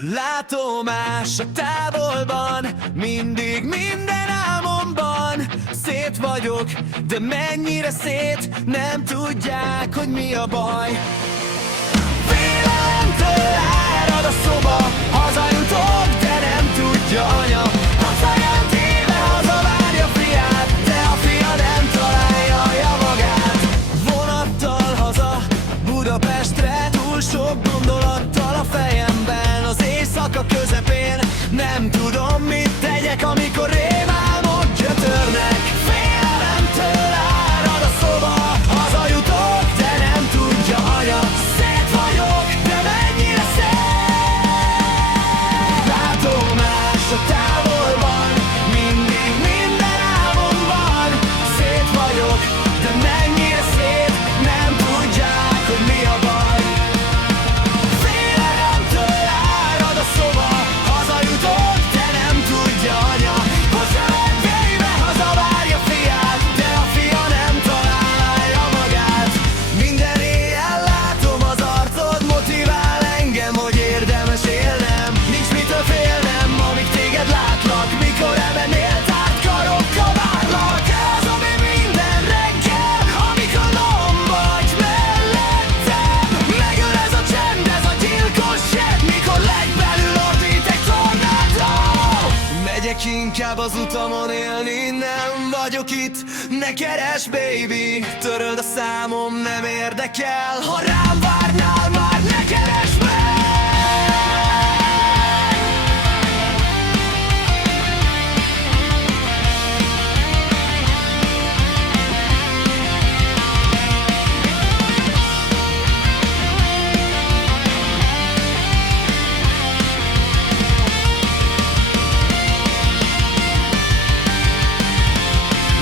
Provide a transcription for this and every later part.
Látomás a távolban, mindig minden álmomban. Szét vagyok, de mennyire szét, nem tudják, hogy mi a baj. Félelemtől árad a szoba, hazajutok, de nem tudja anya. Hazajön téve, hazavárja fiát, de a fia nem találja magát. Vonattal haza Budapestre, túl sok gondolattal a fejemben. Az éjszaka közepén nem tudom, mit tegyek, amikor rémálmok gyötörnek. Félelemtől árad a szoba, hazajutok, de nem tudja anya. Szét vagyok, de mennyire szét. Látomás a távolban, mindig minden álmomban. Szét vagyok, de mennyire szét, nem tudják, hogy mi a baj. Félelemtől árad a szoba, hazajutok, de nem tudja anya. Bocsánat, véve hazavárja fiát, de a fia nem találja magát. Minden éjjel látom az arcod, motivál engem, hogy érdemes élnem. Nincs mitől félnem, amíg téged látlak, mikor elmennél, tárt karokkal várlak. Ez ami minden reggel, amikor non vagy mellettem. Megöl ez a csend, ez a gyilkos zseb, mikor legbelül ordít egy tornádó. Megyek inkább az utamon élni, nem vagyok itt, ne keres baby. Töröld a számom, nem érdekel, ha rám várnál, már ne keresd meg.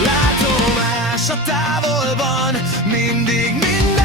Látomás a távolban, mindig minden